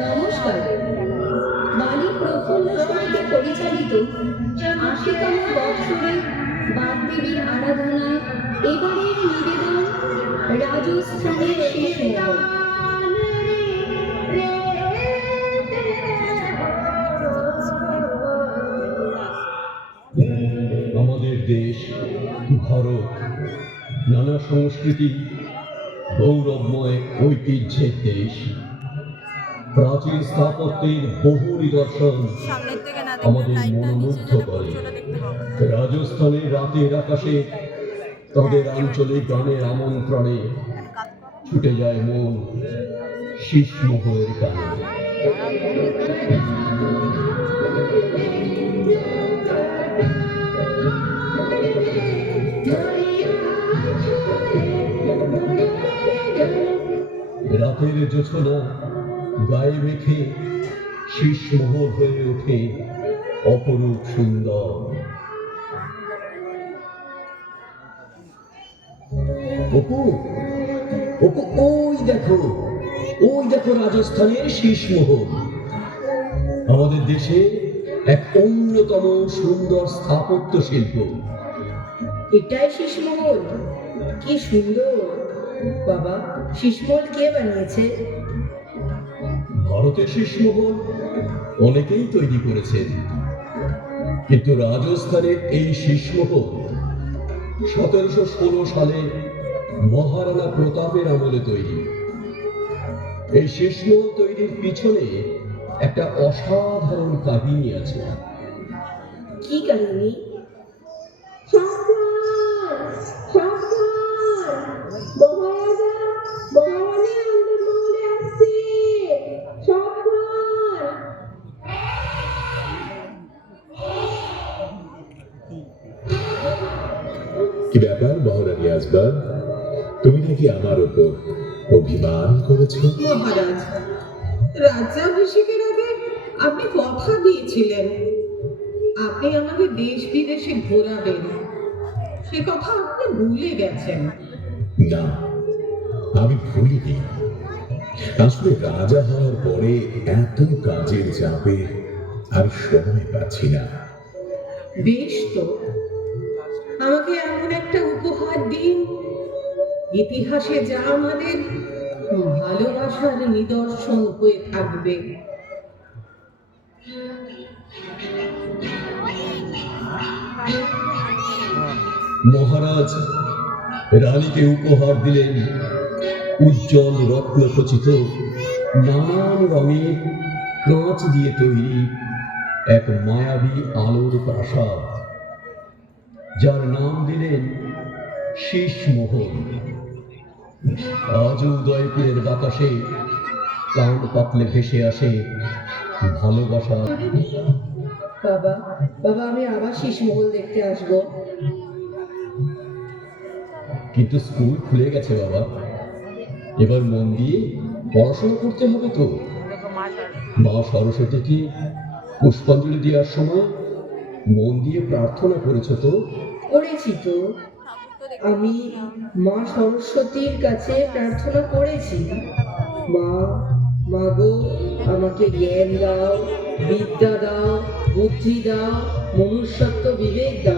নমস্কার। বাণী প্রফুল্ল সমিতি পরিচালিত আশিতম বৎসরে বাগদেবীর আরাধনায় এবারের নিবেদন রাজস্থানের শেষ মোহন আমাদের দেশ ভারত নানা সংস্কৃতি গৌরবময় ঐতিহ্যের দেশ। প্রাচীন স্থাপত্যের বহু নিদর্শন আমাদের মনোমুগ্ধ করে। রাজস্থানের রাতের আকাশে তাদের আঞ্চলিক গানের আমন্ত্রণে ছুটে যায় মন শীষমোহরের গানে। রাতের জোছনা গায়ে মেখে শীষমোহর হয়ে ওঠে, অপরূপ সুন্দর। অপু অপু, ওই দেখো ওই দেখো রাজস্থানের শীষমোহর আমাদের দেশে এক অন্যতম সুন্দর স্থাপত্য শিল্প। এটাই শীষমহল কি সুন্দর! বাবা শীষমহল কে বানিয়েছে? ভারতের শীষমহল অনেকেই তৈরি করেছেন কিন্তু রাজস্থানের এই শীষমহল সতেরোশো ষোলো সালে মহারানা প্রতাপের আমলে তৈরি। এই শীষমহল তৈরির পিছনে একটা অসাধারণ কাহিনী আছে। কি কাহিনী মহারাজা মহারানী আমাদের মহলে আসছে সাবধান কি ব্যাপার মহারানী আসবাব তুমি নাকি আমার উপর অভিমান করেছ? মহারাজ রাজ্যাভিষেকের আগে আপনি কথা দিয়েছিলেন। আপনি আমাকে দেশ বিদেশে ঘোরাবেন। সে কথা আপনি ভুলে গেছেন। না আমি ভুলিনি। আসলে রাজা হওয়ার পরে এত কাজের চাপে আর সময় পাচ্ছি না। বেশ তো। আমাকে এমন একটা উপহার দিন। ইতিহাসে যা আমাদের ভালোবাসার নিদর্শন হয়ে থাকবে। মহারাজ, রানীকে উপহার দিলেন উজ্জ্বল রত্নখচিত নানান রঙের কাঁচ দিয়ে তৈরি এক মায়াবী আলোর প্রাসাদ। যার নাম দিলেন শেষ শীষমোহন। আজ উদয়পুরের বাতাসে কান পাতলে ভেসে আসে ভালোবাসা। বাবা বাবা আমি আবার শীষমহল দেখতে আসব। কিন্তু স্কুল খুলে গেছে বাবা। এবার মন দিয়ে পড়াশোনা করতে হবে তো। মা সরস্বতীকে পুষ্পাঞ্জলি দেওয়ার সময় মন দিয়ে প্রার্থনা করেছ তো? করেছি তো আমি মা সরস্বতীর কাছে প্রার্থনা করেছি। মা মাগো আমাকে জ্ঞান দাও, বিদ্যা দাও, বুদ্ধি দাও, মনুষ্যত্ব বিবেক দাও।